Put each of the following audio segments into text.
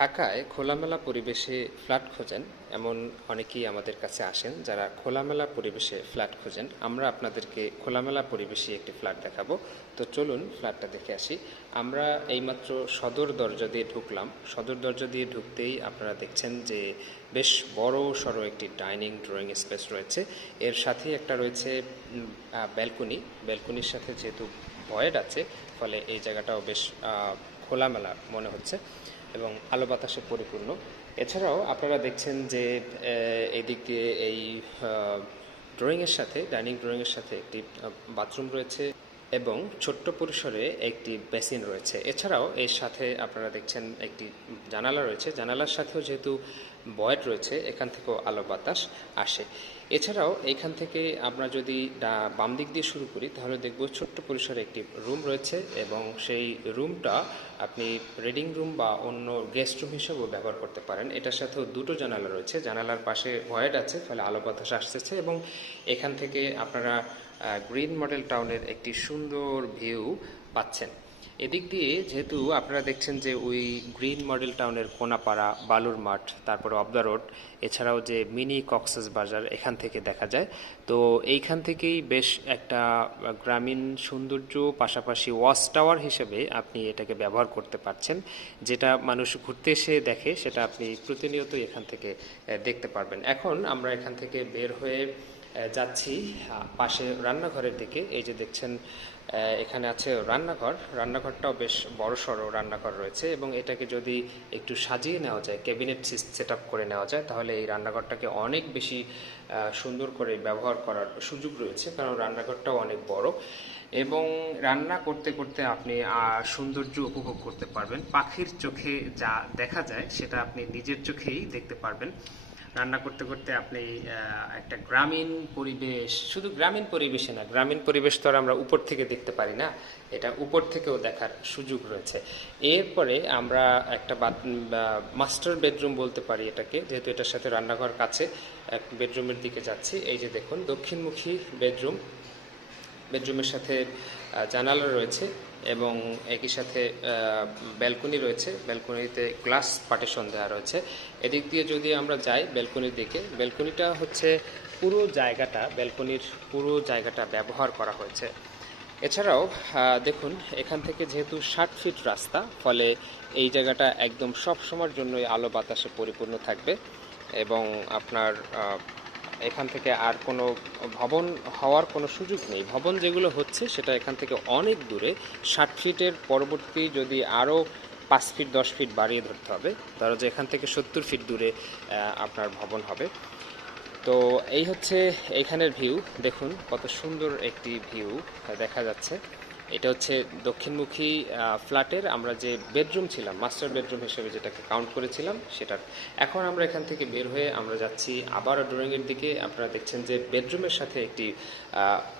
ঢাকায় খোলামেলা পরিবেশে ফ্ল্যাট খোঁজেন, এমন অনেকেই আমাদের কাছে আসেন যারা খোলামেলা পরিবেশে ফ্ল্যাট খোঁজেন। আমরা আপনাদেরকে খোলামেলা পরিবেশে একটি ফ্ল্যাট দেখাবো। তো চলুন ফ্ল্যাটটা দেখে আসি। আমরা এইমাত্র সদর দরজা দিয়ে ঢুকলাম। সদর দরজা দিয়ে ঢুকতেই আপনারা দেখছেন যে বেশ বড় সড়ো একটি ডাইনিং, ড্রয়িং স্পেস রয়েছে। এর সাথে একটা রয়েছে ব্যালকনি। ব্যালকনির সাথে যেহেতু ভয়েড আছে, ফলে এই জায়গাটাও বেশ খোলামেলা মনে হচ্ছে। এবং আলো বাতাসে পরিপূর্ণ। এছাড়াও আপনারা দেখছেন যে আহ, এই দিক দিয়ে এই ড্রয়িংয়ের সাথে ডাইনিং ড্রয়িংয়ের সাথে একটি বাথরুম রয়েছে এবং ছোট্ট পরিসরে একটি বেসিন রয়েছে। এছাড়াও এর সাথে আপনারা দেখছেন একটি জানালা রয়েছে। জানালার সাথেও যেহেতু বয়েড রয়েছে এখান থেকেও আলো বাতাস আসে। এছাড়াও এখান থেকে আমরা যদি বাম দিক দিয়ে শুরু করি, তাহলে দেখব ছোট্ট পরিসরে একটি রুম রয়েছে এবং সেই রুমটা আপনি রিডিং রুম বা অন্য গেস্ট রুম হিসেবেও ব্যবহার করতে পারেন। এটার সাথেও দুটো জানালা রয়েছে। জানালার পাশে ভয়েড আছে, ফলে আলো বাতাস আসতেছে এবং এখান থেকে আপনারা গ্রিন মডেল টাউনের একটি সুন্দর ভিউ পাচ্ছেন। এদিক দিয়ে যেহেতু আপনারা দেখছেন যে ওই গ্রিন মডেল টাউনের কোনাপাড়া, বালুর মাঠ, তারপরে অব দ্য রোড, এছাড়াও যে মিনি কক্সেস বাজার এখান থেকে দেখা যায়। তো এইখান থেকেই বেশ একটা গ্রামীণ সৌন্দর্য, পাশাপাশি ওয়াচ টাওয়ার হিসেবে আপনি এটাকে ব্যবহার করতে পারছেন। যেটা মানুষ ঘুরতে এসে দেখে, সেটা আপনি প্রতিনিয়তই এখান থেকে দেখতে পারবেন। এখন আমরা এখান থেকে বের হয়ে যাচ্ছি পাশে রান্নাঘরের দিকে। এই যে দেখছেন এখানে আছে রান্নাঘর। রান্নাঘরটাও বেশ বড় সড়ো রান্নাঘর রয়েছে এবং এটাকে যদি একটু সাজিয়ে নেওয়া যায়, ক্যাবিনেট সেট আপ করে নেওয়া যায়, তাহলে এই রান্নাঘরটাকে অনেক বেশি সুন্দর করে ব্যবহার করার সুযোগ রয়েছে, কারণ রান্নাঘরটাও অনেক বড়। এবং রান্না করতে করতে আপনি সৌন্দর্য উপভোগ করতে পারবেন। পাখির চোখে যা দেখা যায়, সেটা আপনি নিজের চোখেই দেখতে পারবেন। রান্না করতে করতে আপনি একটা গ্রামীণ পরিবেশ, শুধু গ্রামীণ পরিবেশে না, গ্রামীণ পরিবেশ তো আর আমরা উপর থেকে দেখতে পারি না, এটা উপর থেকেও দেখার সুযোগ রয়েছে। এরপরে আমরা একটা মাস্টার বেডরুম বলতে পারি এটাকে, যেহেতু এটার সাথে রান্নাঘর কাছে, এক বেডরুমের দিকে যাচ্ছি। এই যে দেখুন, দক্ষিণমুখী বেডরুম, বেডরুমের সাথে জানালা রয়েছে। এবং একই সাথে ব্যালকনি রয়েছে। ব্যালকনিতে গ্লাস পার্টিশন দেওয়া রয়েছে। এদিক দিয়ে যদি আমরা যাই ব্যালকনির দিকে, ব্যালকনিটা হচ্ছে পুরো জায়গাটা, ব্যালকনির পুরো জায়গাটা ব্যবহার করা হয়েছে। এছাড়াও দেখুন, এখান থেকে যেহেতু ষাট ফিট রাস্তা, ফলে এই জায়গাটা একদম সব সময়ের জন্যই আলো বাতাসে পরিপূর্ণ থাকবে এবং আপনার এখান থেকে আর কোনো ভবন হওয়ার কোনো সুযোগ নেই। ভবন যেগুলো হচ্ছে, সেটা এখান থেকে অনেক দূরে। ষাট ফিটের পরবর্তী যদি আরও পাঁচ ফিট, দশ ফিট বাড়িয়ে ধরতে হবে, ধরো যে এখান থেকে সত্তর ফিট দূরে আপনার ভবন হবে। তো এই হচ্ছে এইখানের ভিউ দেখুন কত সুন্দর একটি ভিউ দেখা যাচ্ছে। এটা হচ্ছে দক্ষিণমুখী ফ্ল্যাটের আমরা যে বেডরুম ছিলাম, মাস্টার বেডরুম হিসেবে যেটাকে কাউন্ট করেছিলাম, সেটার। এখন আমরা এখান থেকে বের হয়ে আমরা যাচ্ছি আবারও ড্রয়িংয়ের দিকে। আপনারা দেখছেন যে বেডরুমের সাথে একটি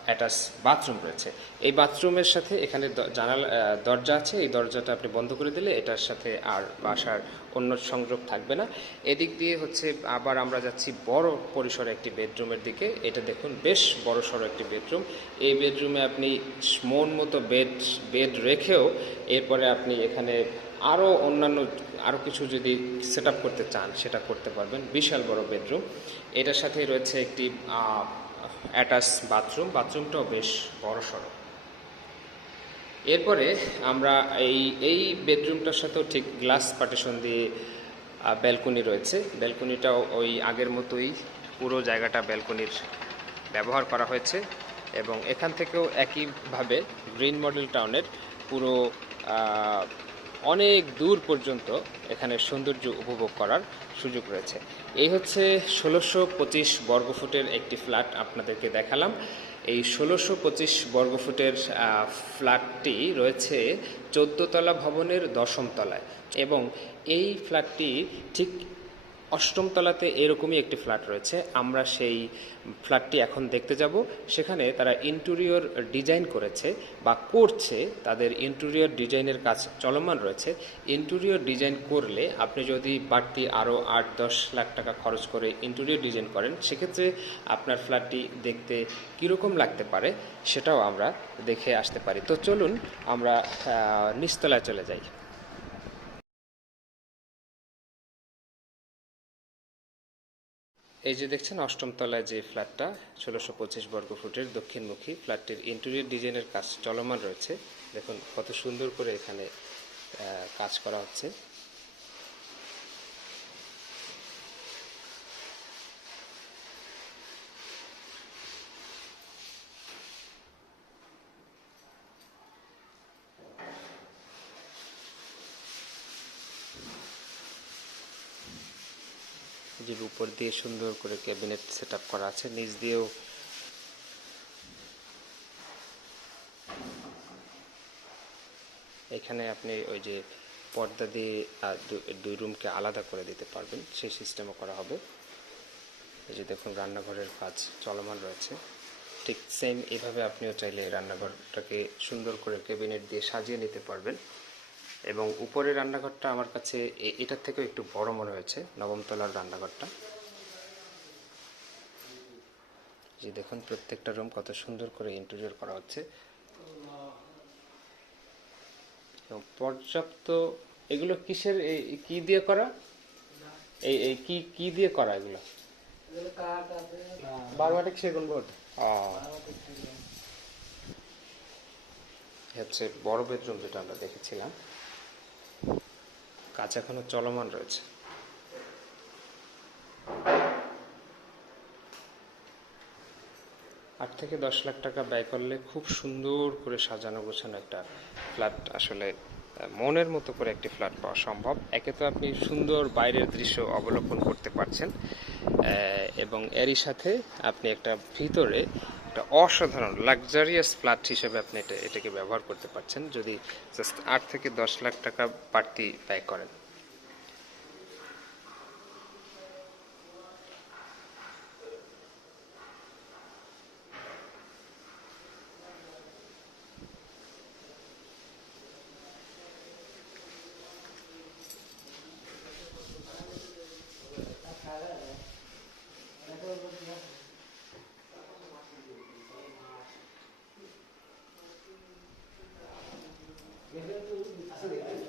অ্যাটাচ বাথরুম রয়েছে। এই বাথরুমের সাথে এখানে জানালা দরজা আছে। এই দরজাটা আপনি বন্ধ করে দিলে এটার সাথে আর বাসার অন্য সংযোগ থাকবে না। এদিক দিয়ে হচ্ছে আবার আমরা যাচ্ছি বড় পরিসরে একটি বেডরুমের দিকে। এটা দেখুন, বেশ বড় সড়ো একটি বেডরুম এই বেডরুমে আপনি মন মতো বেড বেড রেখেও এরপরে আপনি এখানে আরও অন্যান্য আরও কিছু যদি সেট করতে চান, সেটা করতে পারবেন। বিশাল বড় বেডরুম। এটার সাথে রয়েছে একটি অ্যাটাচ বাথরুম। বাথরুমটাও বেশ বড় সড়ো। এরপরে আমরা এই এই বেডরুমটার সাথেও ঠিক গ্লাস পার্টিশন দিয়ে ব্যালকনি রয়েছে। ব্যালকনিটাও ওই আগের মতোই পুরো জায়গাটা ব্যালকনির ব্যবহার করা হয়েছে। এবং এখান থেকেও একইভাবে গ্রিন মডেল টাউনের পুরো অনেক দূর পর্যন্ত এখানে সৌন্দর্য উপভোগ করার সুযোগ রয়েছে। এই হচ্ছে ষোলোশো পঁচিশ বর্গফুটের একটি ফ্ল্যাট আপনাদেরকে দেখালাম। এই ষোলোশো পঁচিশ বর্গফুটের ফ্ল্যাটটি রয়েছে চোদ্দতলা ভবনের দশম তলায় এবং এই ফ্ল্যাটটি ঠিক অষ্টম তলাতে এরকমই একটি ফ্ল্যাট রয়েছে। আমরা সেই ফ্ল্যাটটি এখন দেখতে যাব। সেখানে তারা ইন্টেরিয়র ডিজাইন করেছে বা করছে। তাদের ইন্টেরিয়র ডিজাইনের কাজ চলমান রয়েছে। ইন্টেরিয়র ডিজাইন করলে আপনি যদি বাড়তি আরও আট, দশ লাখ টাকা খরচ করে ইন্টেরিয়র ডিজাইন করেন, সেক্ষেত্রে আপনার ফ্ল্যাটটি দেখতে কীরকম লাগতে পারে সেটাও আমরা দেখে আসতে পারি। তো চলুন আমরা নিচতলায় চলে যাই। এই যে দেখছেন, অষ্টম তলায় যে ফ্ল্যাটটা, ষোলোশো পঁচিশ বর্গ ফুটের দক্ষিণমুখী ফ্ল্যাটটির ইন্টেরিয়র ডিজাইনের কাজ চলমান রয়েছে। দেখুন, কত সুন্দর করে এখানে কাজ করা হচ্ছে। যে উপর দিয়ে সুন্দর করে ক্যাবিনেট সেট করা আছে, নিচ দিয়েও এখানে আপনি ওই যে পর্দা দিয়ে দুই রুমকে আলাদা করে দিতে পারবেন, সেই সিস্টেমও করা হবে। এই যে দেখুন, রান্নাঘরের কাজ চলমান রয়েছে। ঠিক সেম এভাবে আপনিও চাইলে রান্নাঘরটাকে সুন্দর করে ক্যাবিনেট দিয়ে সাজিয়ে নিতে পারবেন। এবং উপরের রান্নাঘরটা আমার কাছে এটার থেকেও একটু বড় মনে হয়েছে, নবমতলার রান্নাঘরটা। যে দেখুন, প্রত্যেকটা রুম কত সুন্দর করে ইন্টেরিয়র করা হচ্ছে। এবং পর্যাপ্ত, এগুলো কিসের কি দিয়ে করা? এই এই, কি কি দিয়ে করা এগুলো? বারবাটিক সেগুন বোর্ড। হচ্ছে বড় বেডরুম যেটা আমরা দেখেছিলাম। কাজ এখনও চলমান রয়েছে। আট থেকে দশ লাখ টাকা ব্যয় করলে খুব সুন্দর করে সাজানো গোছানো একটা ফ্ল্যাট আসলে মনের মতো করে একটি ফ্ল্যাট পাওয়া সম্ভব। একে তো আপনি সুন্দর বাইরের দৃশ্য অবলোকন করতে পারছেন এবং এরই সাথে আপনি একটা ভিতরে একটা অসাধারণ লাক্সারিয়াস ফ্ল্যাট হিসেবে আপনি এটা, এটাকে ব্যবহার করতে পারছেন যদি জাস্ট আট থেকে দশ লাখ টাকা বাড়তি ব্যয় করেন। Hallelujah.